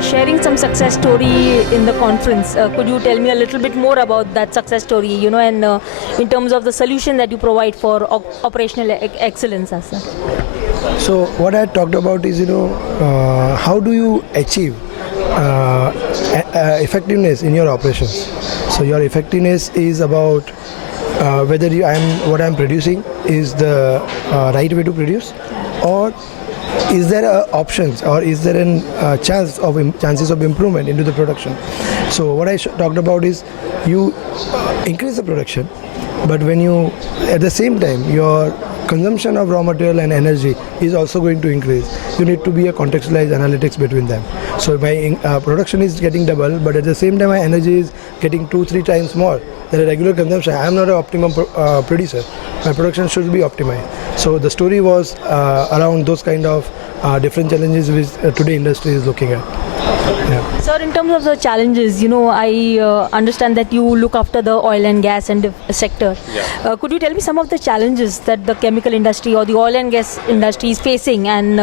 were sharing some success story in the conference. Could you tell me a little bit more about that success story, and in terms of the solution that you provide for operational excellence as well? So what I talked about is, how do you achieve effectiveness in your operations? So your effectiveness is about whether what I'm producing is the right way to produce, or is there options, or is there a chances of improvement into the production? So what I talked about is you increase the production, but when you at the same time your consumption of raw material and energy is also going to increase. You need to be a contextualized analytics between them. So my production is getting double, but at the same time my energy is getting 2-3 times more than a regular consumption. I am not an optimum producer. My production should be optimized. So the story was around those kind of different challenges which today industry is looking at. Yeah. Sir, in terms of the challenges, I understand that you look after the oil and gas and sector. Yeah. Could you tell me some of the challenges that the chemical industry or the oil and gas industry is facing, and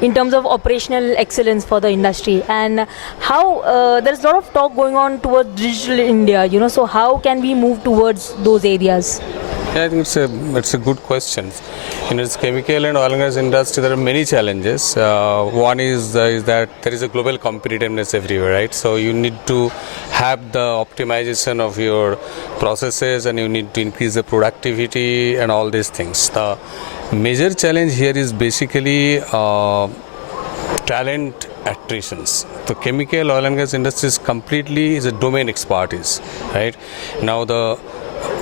in terms of operational excellence for the industry, and how there's a lot of talk going on towards digital India, so how can we move towards those areas? Yeah, I think it's a good question. In its chemical and oil and gas industry, there are many challenges. One is that there is a global competitiveness everywhere, right? So you need to have the optimization of your processes, and you need to increase the productivity and all these things. The major challenge here is basically talent attritions. The chemical oil and gas industry is a domain expertise, right? Now the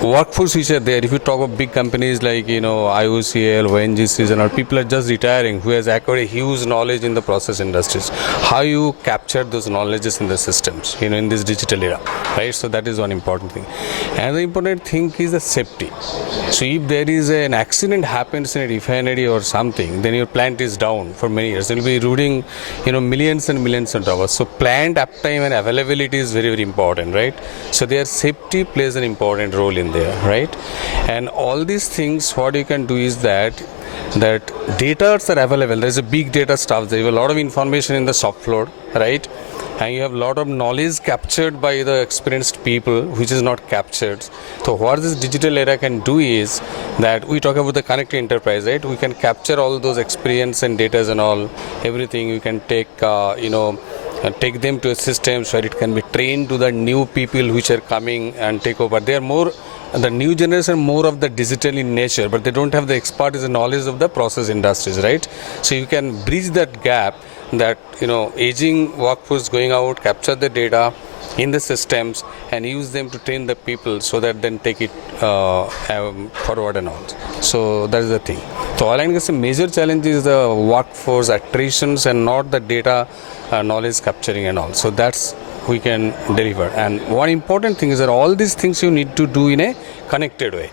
workforce which are there, if you talk of big companies like IOCL, ONGCs and all, people are just retiring who has acquired a huge knowledge in the process industries. How you capture those knowledges in the systems, in this digital era, right? So that is one important thing. Another important thing is the safety. So if there is an accident happens in a refinery or something, then your plant is down for many years. It will be eroding, millions and millions of dollars. So plant uptime and availability is very, very important, right? So their safety plays an important role in there, right? And all these things, what you can do is that data are available. There's a big data stuff. There is a lot of information in the shop floor, right? And you have a lot of knowledge captured by the experienced people, which is not captured. So what this digital era can do is that we talk about the connected enterprise, right? We can capture all those experience and data and all, everything. We can take, take them to a system where it can be trained to the new people which are coming and take over. They are more, the new generation more of the digital in nature, but they don't have the expertise and knowledge of the process industries, right? So you can bridge that gap, that aging workforce going out, capture the data in the systems and use them to train the people so that then take it forward and all. So that is the thing. So oil and gas, major challenge is the workforce attritions and not the data knowledge capturing and all. So that's we can deliver. And one important thing is that all these things you need to do in a connected way,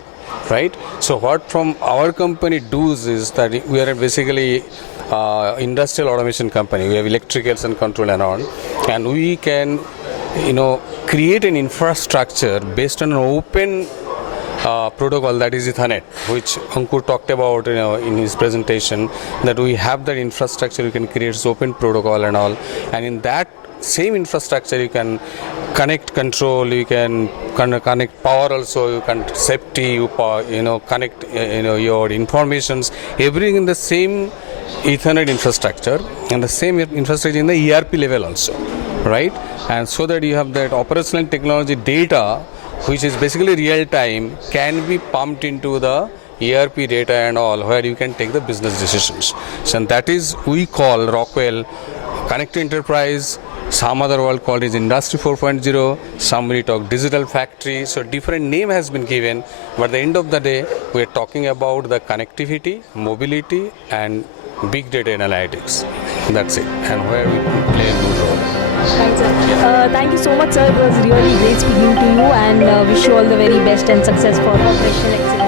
right? So what from our company does is that we are basically industrial automation company. We have electricals and control and all, and we can create an infrastructure based on an open protocol, that is Ethernet, which Ankur talked about in his presentation, that we have that infrastructure. You can create this open protocol and all, and in that same infrastructure you can connect control, you can connect power also, you can safety, connect your informations, everything in the same Ethernet infrastructure, and the same infrastructure in the ERP level also, right? And so that you have that operational technology data, which is basically real time, can be pumped into the ERP data and all, where you can take the business decisions. So and that is we call Rockwell Connected Enterprise. Some other world called is Industry 4.0. Somebody talk digital factory. So different name has been given, but at the end of the day, we are talking about the connectivity, mobility, and big data analytics. That's it, and where we play a good role. Thanks, sir. Thank you so much, sir. It was really great speaking to you, and wish you all the very best and success for operational excellence.